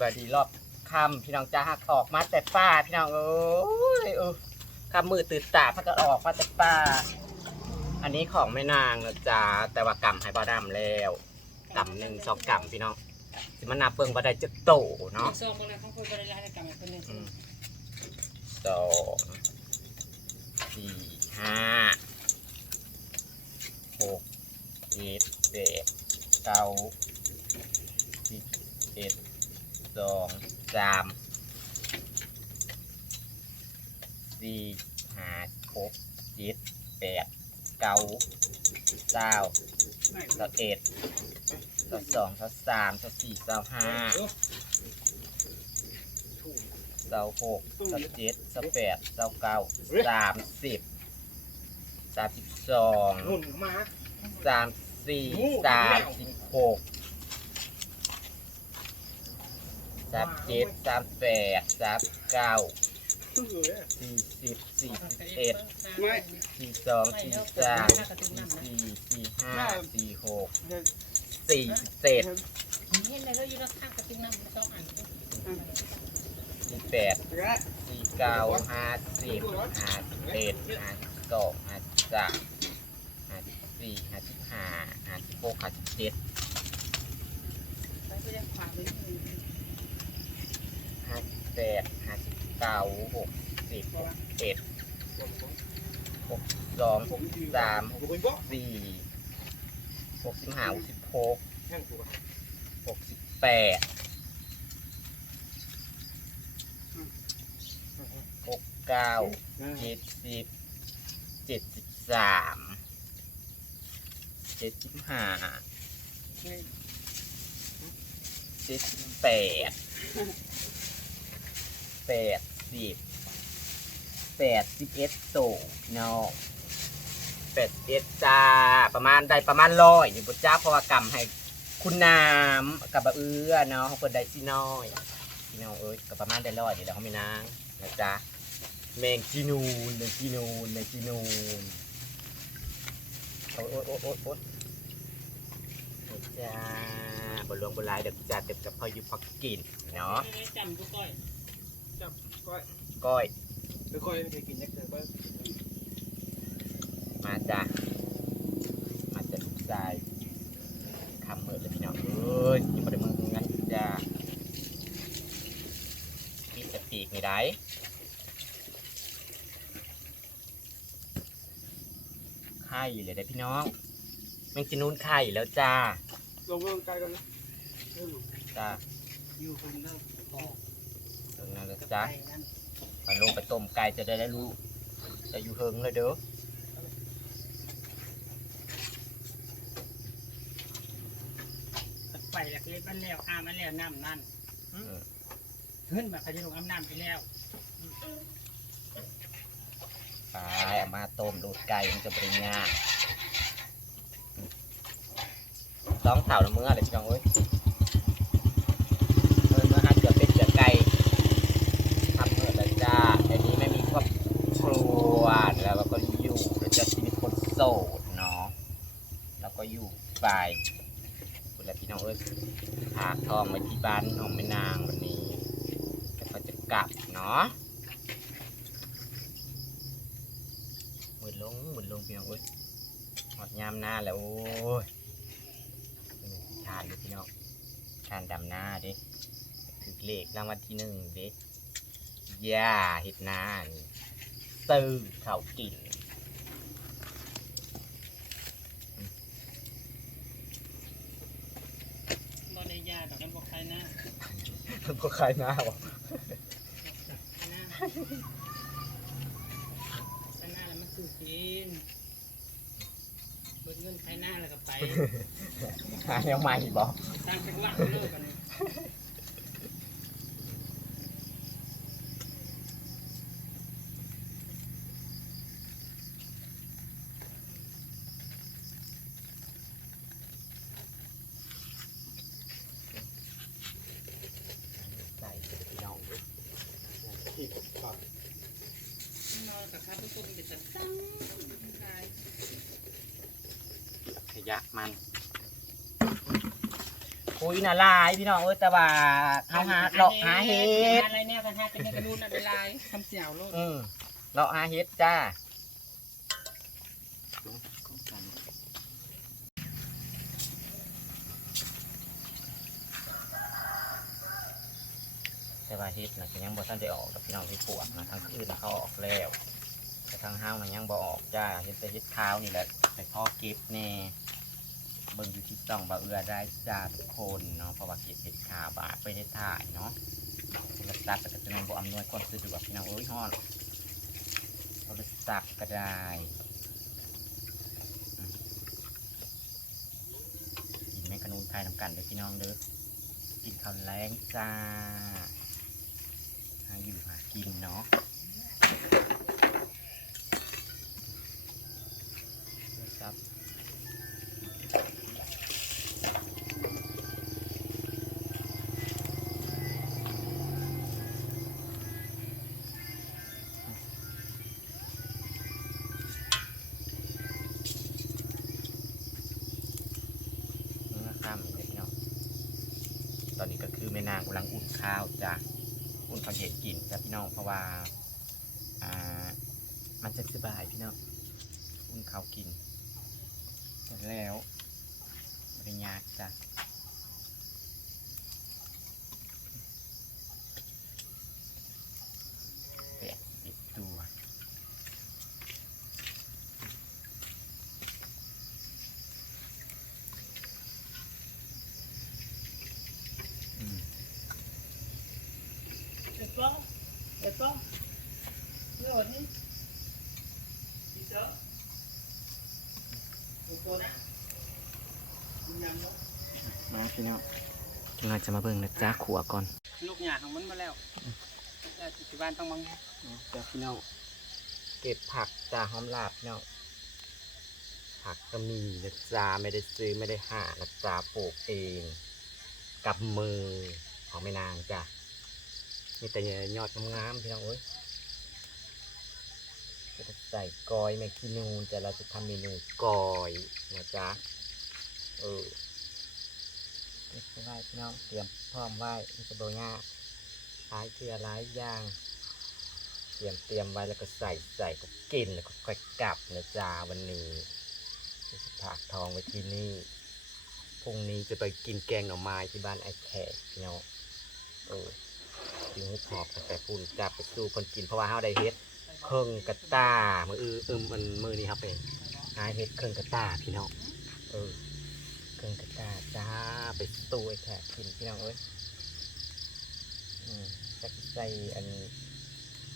บายดีรอบค่ำพี่น้องจ้าหักออกมาแต่ป้าพี่น้องเอ้ยเออค่ำมือตื่นตาพักก็ออกมาแต่ป้า อันนี้ของแม่นางนะจ๊ะแต่ว่ากำให้บาดำแล้วกำหนึ่งสองกำพี่น้องสิมันนับเบิ่งบ่ได้จะโตเนาะซองบางเลยเขาคุยบริยายกรรมคนหนึงสองสี่ห้าหกเจ็ดแปดเก้าสิบเอ็ด สองสามสี่ห้าหกเจ็ดแปดเก้าเก้าสิบเอ็ดสิบสองสิบสามสิบสี่สิบห้าเสาหกเสาเจ็ดเสาแปดเสาเก้าสามสิบสามสิบสองสามสี่สามสิบหกสามเจ็ดสามแปดสามเก้าสี่สิบสี่สิบเอ็ดสี่สองสี่สามสี่สี่สี่ห้าสี่หกสี่สิบเจ็ดเห็นเลยเราอยู่ข้ากระตุ้งน้ำสองอันสี่แปดสี่เก้าห้าสิบห้าสิบเอ็ดห้าสิบสองห้าสิบสามห้าสิบสี่ห้าสิบห้าห้าสิบหกห้าสิบเจ็ด ไปที่ด้านขวาเลย ห้าสิบ แปดห้าสิบเก้าหกสิบหกเอ็ดหกสองหกสามหกสี่หกสิบห้าหกสิบหกหกสิบแปดหกเก้าเจ็ดสิบเจ็ดสิบสามเจ็ดสิบห้าเจ็ดสิบแปด แปดสิบแปดสิบเอ็ดโตเนาะแปดสิบเอ็ดจ้าประมาณได้ประมาณร้อยอยู่บนจ้าเพราะว่ากำให้คุณน้ำกับบะเอื้อเนาะเขาเปิดได้สิน้อยพี่น้องเอ้ยก็ประมาณได้ร้อยเดี๋ยวเขาไม่นางนะจ๊ะแมงจีนูนแมงจีนูนแมงจีนูนโอ๊ยโอ๊ยโอ๊ยโอ๊ยโอ๊ยจ้าบนหลวงบนลายเด็กจ้าเด็กกับพ่อยุพักกินเนาะ จำกูก้อย จับก้อยก้อยก้อยไม่เคยกินยักษ์เลยก้อยมาจ้ามาจ้าลูกชายคำเมิดเลยพี่น้องเอ้ยยังไม่ได้มึงงั้นจ้าพี่สติกไม่ได้ไข่เลยได้อพี่น้องแมงจีนูนไข่แล้วจ้าลงร่างกายกันนะจ้าอยู่คนเลิก พอเออนั่นแหละจ้าไปนั่นเอาลงไปต้มไก่จะได้ได้รู้จะอยู่เฮิงเลยเด้อไปแล้วเล็บมันแล้วอามันแล้วน้ำนั่นขึ้นแบบเขาจะลงน้ำน้ำไปแล้วไปเอามาต้มดูดไก่มันจะปริญญากสองเต่าละเมื่อเลยพี่น้องเอ้ยเมื่อเมื่อห้าเกือบเป็นเกือบไก่ทำเมื่อแล้วจ้าไอ้นี้ไม่มีครอบครัวแล้วเราก็อยู่เราจะชีวิตคนโสดเนาะแล้วก็ อยู่ไปคุณและพี่น้องเอ้ยหาทองไว้ที่บ้านน้องแม่นางวันนี้แล้วก็จะกลับเนาะหมืนลงหมืนลงพี่น้องเอ้ยหอดยามหน้าแล้วโอ้ยทานดูพี่น้องทานดำหน้าดิถือเลขรางวัลที่หนึ่งเดิย่าเห็ดหน้านี่ตื้อเข่ากิน บ่ได้ยาแต่กันบอกใครนะ พวกใครหน้าบอกนะใครหน้าแล้วมันคือกินเบิดเงินใครหน้าแล้วก็ไปหาแนวใหม่บอกตามจังหวะเลิกกันใส่พี่น้องเอ้ย ที่ผมฟัง นอนกับข้าวทุกคนเป็นจังจังตาย ขยะมันปุ๋ยน่ะลายพี่น้องเอ้ยแต่ว่าเฮาหาเลาะหาเห็ดอะไรแนวกันฮะเป็นกระดูนอะไรลายทำเสี่ยวโลดอืมเลาะหาเห็ดจ้าแต่ว่าเห็ดนะยังบ่ทันได้ออกกับพี่น้องที่ปวกนะทางอื่นนะเขาออกแล้วแต่ทางห้าวมันยังบ่ออกจ้าเห็ดแต่เห็ดขานี่แหละไปพ่อเก็บแน่ เบิ่งอยู่ที่ต้องบ่เอือได้จ้าทุกคนเนาะเพราะว่าเก็บเห็ดขาวบาดไปได้ถ่ายเนาะโทรศัพท์แต่ก็จะนบ่อำนวยความสะดวกพี่น้องเอ้ยฮอนโทรศัพท์ก็ได้อืมกินแมงกะนูนไทยนำกันเด้อพี่น้องเด้อกินข้าวแรงจ้าหาอยู่หากินเนาะ ม่นางกำลังอุ่นข้าวจ้ะอุ่นข้าวเย็นกินจ้ะพี่น้องเพราะว่าอ่า มันจะสบายพี่น้องอุ่นข้าวกินเสร็จแล้วบริยากจ้ะแปดสิบตัว อืม เด็ดป้องเด็ดป้องเมื่อวันนี้ดีเซอร์โอ้โหนะยำเนาะ มาพี่น้องเราจะมาเบิ่งนะจ้าขัวก่อน ลูกหยาของมันมาแล้วแต่ที่บ้านต้องมังจ้าพี่น้องเก็บผักจ้าหอมลาบพี่น้องผักก็มีนะจ้าไม่ได้ซื้อไม่ได้หานะจ้าปลูกเอง กับมือของแม่นางจ้ะมีแต่ยอดงามๆพี่น้องเอ้ยก็จะใส่กอยแมงคีนูนแต่เราจะทำเมนูกอยนะจ๊ะเออเก็บไว้พี่น้องเตรียมพร้อมไว้มันจะโบยาหลายเกลือหลายอย่างเตรียมเตรียมไว้แล้วก็ใส่ใส่ก็กินแล้วก็ค่อยกลับนะจ๊ะวันนี้จะถากทองไว้ที่นี่พรุ่งนี้จะไปกินแกงหน่อไม้ที่บ้านไอ้แขกพี่น้องเออกินให้พอบแต่ปุ่นจับไปสู้คนกินเพราะว่าเฮาได้เฮ็ด เครื่องกระตามืออืออืมมันมือนี้ครับเป็นหาเฮ็ดเครื่องกระตาพี่น้องเออเครื่องกระตาจ้าไปสู้ไอ้แขกกินพี่น้องเอ้ยอืมจักสิใส่อัน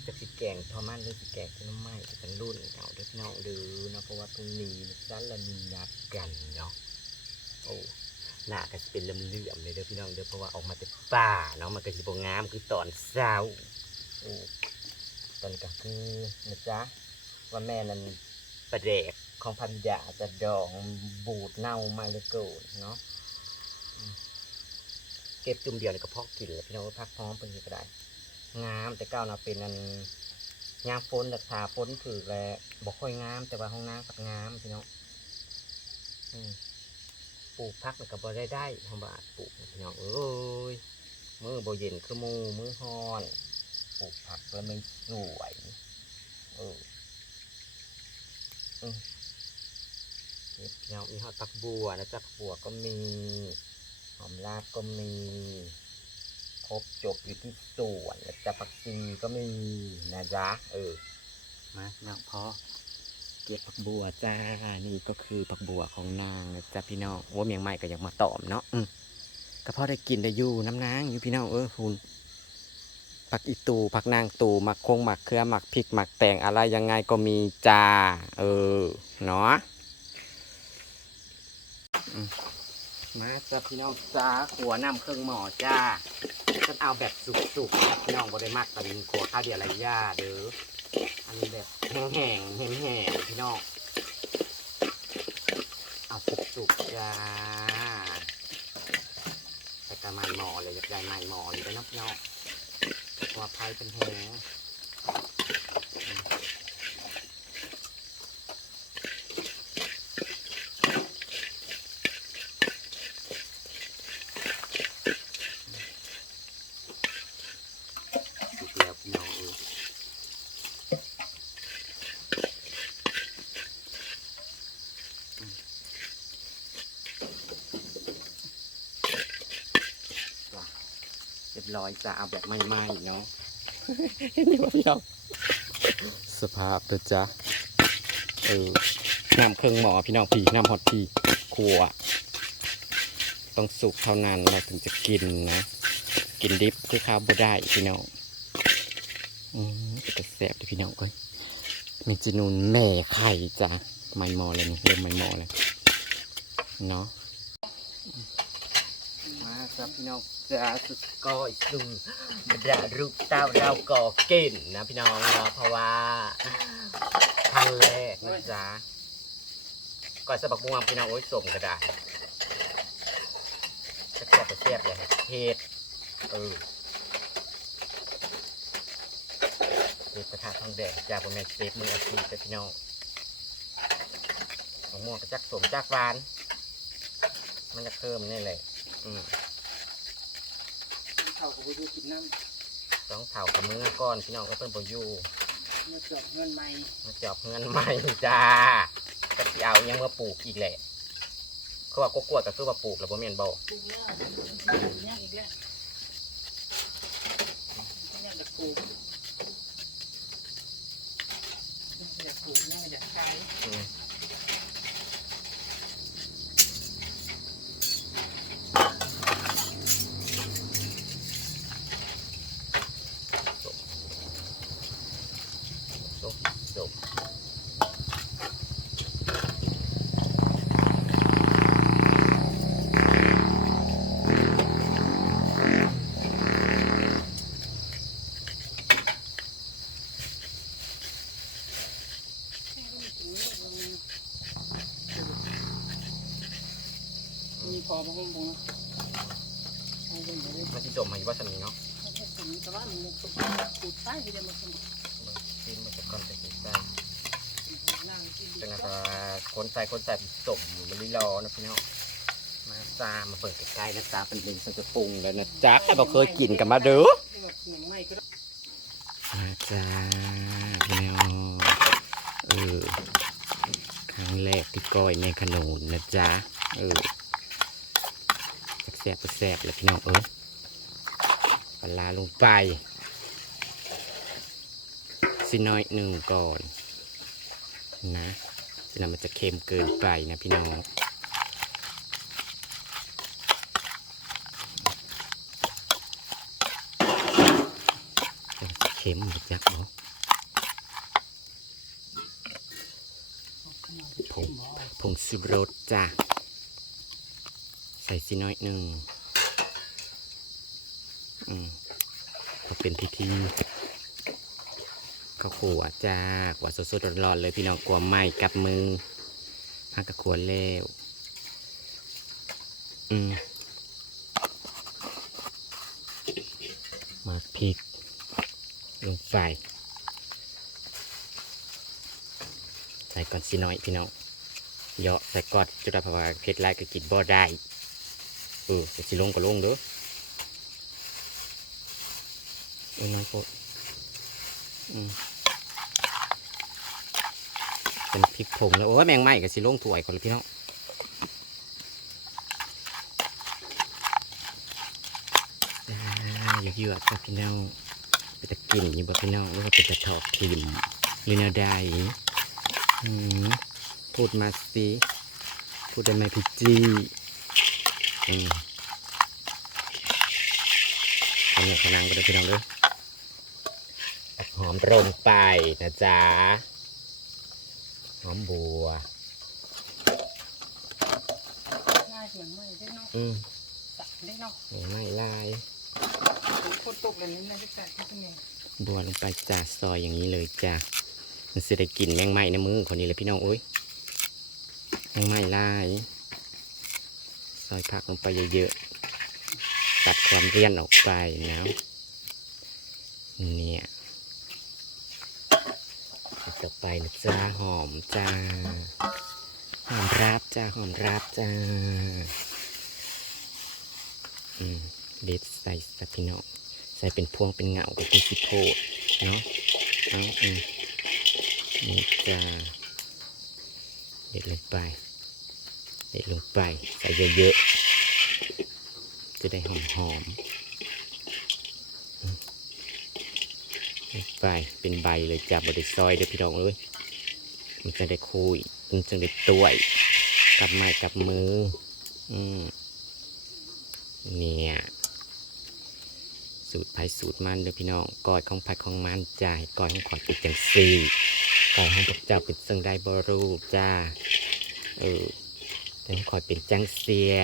จักสิแกงทอมันหรือสิแกงน้ำไม้ที่เป็นรุ่นเอาเด้อพี่น้องเด้อนะเพราะว่าพรุ่งนี้จันละมีนัดกันเนาะโอ้หน้าก็จะเป็นลำเหลื่อมเลยเด้อพี่น้องเด้อเพราะว่าออกมาจากป่าเนาะมันก็จะบงามคือตอนเช้าโอ้ ตอนนี้ก็คือนะจ๊ะว่าแม่นั้นประเดกของพันยาจะดองบูดเน่าไม่เลยเกินเนาะเก็บจุ่มเดียวนี่ก็พอกินแล้วพี่น้องว่าพักพร้อมเป็นก็ได้งามแต่ก้าวนะเป็นอันยามฝนแต่ถาฝนถือแล้วบอกค่อยงาม แต่ว่าห้องน้ำกับงามพี่น้องปลูกพักมันก็บ่ได้ได้ทำบาดปลูกพี่น้องเอ้ยมือบ่เย็นคือมูมือฮอน ปลูกผักแล้วไม่สวยเอออืมนี่พี่น้องมีหอดผักบัวนะจักบัวก็มี หอมลาบก็มี ครบจบอยู่ที่สวนนะจ๊ะผักชีก็มีนะจ๊ะเออมาพี่น้องพอเก็บผักบัวจ้า นี่ก็คือผักบัวของนางนะจ้าพี่น้องว่าเมียงใหม่ก็อยากมาตอมเนาะอืมก็พอได้กินได้อยู่น้ำนางอยู่พี่น้องเออคุณ ผักอีตูผักนางตูหมักคงหมักเครือหมักพริกหมักแตงอะไรยังไงก็มีจ้า เออ เนาะมาจ้าพี่น้องจ้าขัวน้ำเครื่องหมอจ้าฉันเอาแบบสุกๆครับพี่น้องบ่ได้มักตะลินขัวข้าวเดียวไรย่าเด้ออันนี้แบบแห้งๆแห้งๆพี่น้องเอาสุกๆจ้าใส่กระไม้หมอเลยอยากได้ไม้หมออยู่แล้วพี่น้องเพราะ ว่าภัยเป็นแห้ง ร้อยจะเอาแบบไม่ไหม้เนาะนี่ว่าพี่น้องสภาพเด้อจ้ะเออนำเครื่องหมอพี่น้องพี่นำฮอตพี่ครัว ต้องสุกเท่านั้นเราถึงจะกินนะ กินดิบคือข้าวบ่ได้พี่น้องอืมแต่แสบดิพี่น้องเอ้ยมีจีนูนแม่ไข่จ้ะไม่มอเลยนี่เริ่มไม่มอเลยเนาะ มาครับพี่น้องจ้าสุดก้อยสุดบรรดาลูกเต้าเราก่อกินนะพี่น้องเนาะเพราะว่าครั้งแรกนะจ๊ะก่อยสะบักม่วงพี่น้องโอ้ยสมกระดาษจะแซ่บจะแซ่บเลยเฮ็ดเออเฮ็ดกระทะทองแดงจากบนแม่เซฟมืออาชีพพี่น้องมะม่วงกระจักสมจากหวาน มันจะเพิ่มนี่เลย เขาก็บ่อยู่กินน้ต้องเผากับมือก้อนพี่น้องก็เพิ่นบ่อยู่ำเมื่อจบเงินใหม่มาจอบเงินใหม่จ้าจะสิเอายังมาปลูกอีกแหละเขาว่าก็กลัวก็คือว่าปลูกแล้วบ่แม่นบ่ปลูกเนี่ยเนี่ยอีกแล้วเนี่ยจะปลูกเนี่ยจะปลูกเนี่ยจะขายอืมจบจบ มีพอมาห้องบุ้งให้เป็นไปได้ มันสิจบมาอยู่ว่าสมีเนาะ ไม่ใช่สิ่งแต่ว่ามันสุกขูดใต้ที่จะมาสมุน กินมาจากก่อนจะกินได้ นั่งกิน จังนั้นก็คนใส่คนใส่จบมันลีรอนะพี่น้องมาจ้ามาเปิดใกล้ๆนะจ้าเป็นดินสังกะปรุงแล้วนะจ๊ะใครบอกเคยกินกันมาเด้อมาจ้าพี่น้องเออครั้งแรกที่ก้อยในขนุนนะจ๊ะเออแซ่บแซ่บๆเลยพี่น้องเอ้ยปลาลงไปสิน้อยหนึ่งก่อนนะ สินะมันจะเค็มเกินไปนะพี่น้องเค็มหรือจักเนาะผงผงสุรสจ้ะใส่สิน้อยหนึ่งอืมก็เป็นพิธี ข้าวขัวจ้ากว่าสดๆร้อนๆเลยพี่น้องกลัวไหมกับมือฮักกะขวดแล้วอืมมาพริกลงไปใส่ก่อนสิน้อยพี่น้องเยาะใส่กอดจุดาภาวะเพชรไล่ก็กินบ่ได้เออแต่สิลงก็ลงเด้อเออน้อยโพดอืม เป็นพริกผงแล้วโอ้ยแมงไหม้กับสิลงถ้วยก่อนเลยพี่น้องอย่าเยอกๆจ้ะพี่น้องไปตะกินอยู่บ่พี่น้องหรือว่าไปตะทอกทิมหรือแนวใดพูดมาสิพูดได้ไหมพี่จีอืมขนมขนังก็ได้พี่น้องเด้อเอาหอมลงไปนะจ๊ะ อมบัวง่ายเหมือนไหม้ได้เนาะอืมสักได้เนาะไม่ไม่ลายคนตกเลยนี่นะที่จ่ายที่เป็นไงบัวลงไปจ้าซอยอย่างนี้เลยจ้ามันสิได้กลิ่นแมงไหม้ในมือคนนี้เลยพี่น้องโอ้ยแมงไหม้ลายซอยผักลงไปเยอะๆตัดความเรียนออกไปนะเนี่ย ต่อไปนะจ้าหอมจ้าหอมรับจ้าหอมรับจ้าอืมเด็ดใส่สักพี่น้องใส่เป็นพวงเป็นเงากับที่สิโพดเนาะเอาอืมนี่จ้าเด็ดลงไป เด็ดลงไป ใส่เยอะๆจะได้หอมหอม ไปเป็นใบเลยจับบไดซอยเด้อพี่น้องเลยมันจะได้คุยมันจะได้ต้วยกลับไม้กลับมือ อืมเนี่ยสูตรไผ่สูตรมันเด้อพี่น้องก้อยของไผ่ของมันจ้าให้ก้อยของขอดเป็นจังซี่ก้อยของพวกเจ้าเป็นสังได้บรูจ้าเออแต่ของขอยเป็นจังเสีย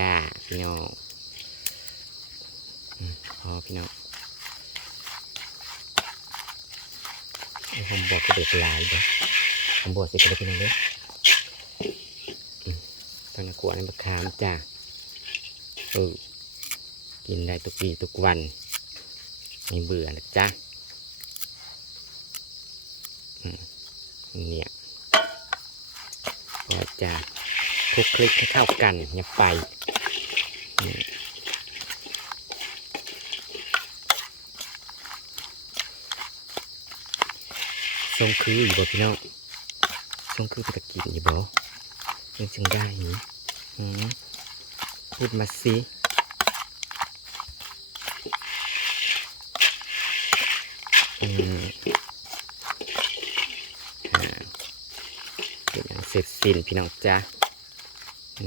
พี่น้องพอพี่น้อง ผมบอกก็เด็กลายเด้อผมบอกสิก็ได้เป็นยังไงตอนนี้ขวดน้ำมะขามจ้าเออกินได้ทุกวีทุกวันไม่เบื่อนะจ๊ะเนี่ยก็จะคลุกคลิกให้เข้ากันอย่าไปอืม ทร งคืออยู่บ่พี่น้องทรงคือไปตะกินอยู่บ่ยังจึงได้หืมพูดมาสิอืมอ่าเป็นอย่างเสร็จสิ้นพี่น้องจ้า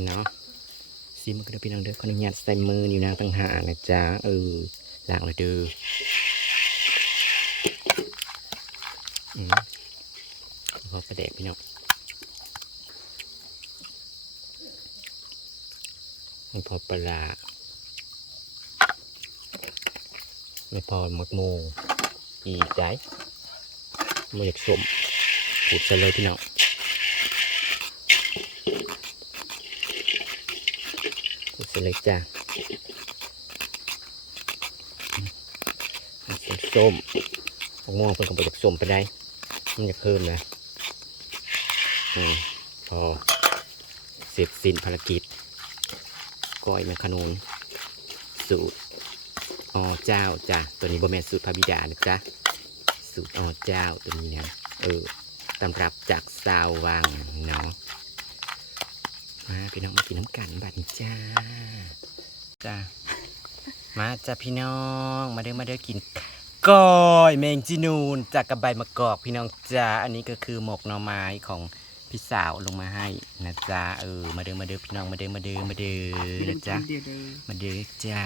เนาะซีมันก็เด้อพี่น้องเด้อขออนุญาตใส่มืออยู่นางตั้งหากนะจ๊ะเออล้างเลยเด้อ อืมพอประเดกพี่น้องไม่พอปลาไม่พอมักโมงอีกใจม่อยากสมปูดใส่เลยพี่น้องปูดใส่เลยจ้าส้มมมักโมงเพิ่นก็บ่อยากสมไปได้ มันจะเพิ่มนะ อืมพอเสร็จสิ้นภารกิจก้อยแมงขนุนสูตรอ๋อเจ้าจ้ะตัวนี้บะแมนสูตรพระบิดานะจ๊ะสูตรอ๋อเจ้าตัวนี้นะเออตำรับจากซาววังเนาะมาพี่น้องมากินน้ำกันบัดนี้จ้าจ้ามาจ้าพี่น้องมาเด้อมาเด้อกินก้อยแมงจีนูนจากกระใบมะกอกพี่น้องจ้าอันนี้ก็คือหมกหน่อไม้ของ พี่สาวลงมาให้นะจ๊ะเออมาเด้อมาเด้อพี่น้องมาเด้อมาเด้อมาเด้อนะจ๊ะเดี๋ยวเด้อมาเด้อจ้า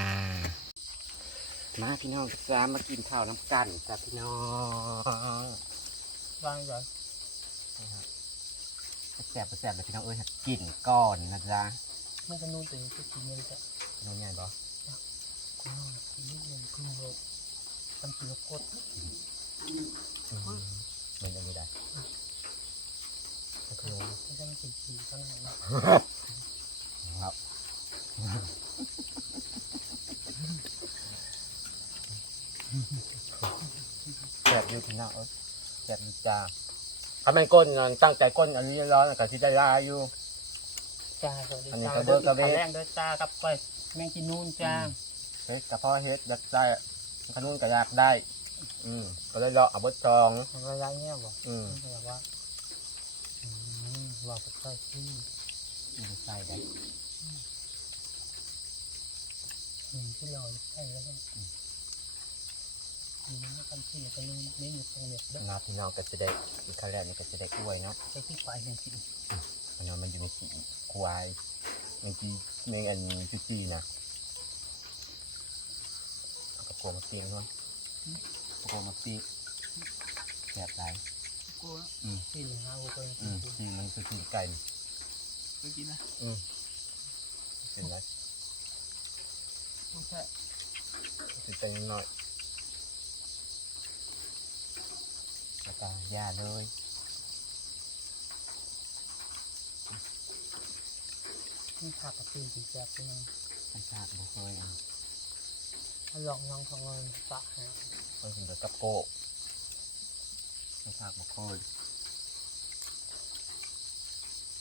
มาพี่น้องจ้ามากินข้าวน้ำกันจ้าพี่น้องวางก่อนแซ่บๆแซ่บเลยพี่น้องเอ้ยกินก่อนนะจ๊ะมันจะนู่นตัวนี้จะกินเงินจะน้องใหญ่ปะอ๋อกินนิดเงินครึ่งโลทำเปลือกกดมันยังไม่ได้ก็ ครับแซ่บอยู่พี่น้องเอ้ยแซ่บอยู่จ้าถ้าไมก้นนันตั้งใจก้นอันนี้ร้อนก็ที่ได้ลาอยู่ จ้าสวัสดีอันนี้จ้าก็เบิกกระเวทแรงเด้อจ้ากับไปแมงกินนูนจ้าเฮ็ดกับพ่อเฮ็ดอยากได้ขนุนก็อยากได้ อืมก็เลยเลาะเอาบดจองระยะเงี้ยบ่อืมแบบว่า ว่าไปใส่ที่ไม่ใช่ได้หนึ่งที่เราใช่แล้วก็อืมนี่กันที่ก็นี่นี่อยู่ตรงเน็ตเด้อนาพี่น้องก็จะได้อีกขั้นแรกมันก็จะได้กล้วยเนาะใช้ที่ปลายแมงกินอันนั้นมันอยู่ในสีควายเมื่อกี้เมงอันจุจีนะเอากระโปรงมาตีมันกระโปรงมาตีแบบไร กูอืมที่หนึ่งห้ากูก็ยังอืกินมกูตีมันคือตีไก่ไปกินนะอืมเป็นไรไม่ใช่ตีแตงหน่อยแล้วก็ย่าเลยที่ขาดกับตีนสีแซ่บใช่ไหมไม่ทราบบ่เคยอะถ้าลองน้องของเราสะฮะเคยกินแต่กับโก้ ไม่ทราบบ่เคย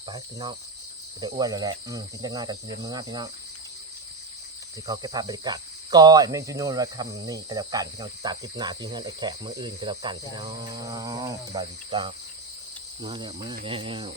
ไปพี่น้องจะได้อ้วนเลยแหละ อืมกินได้ง่ายกับกินได้มือง่ายพี่น้องที่เขาเก็บภาพบรรยากาศก้อยเมนจูโน่และคำนี่ก็แล้วกันพี่น้องติดตามคลิปหน้าที่เฮือนไอ้แขกมืออื่นก็แล้วกันพี่น้องสบายดีจ้ามาแล้วมาแล้ว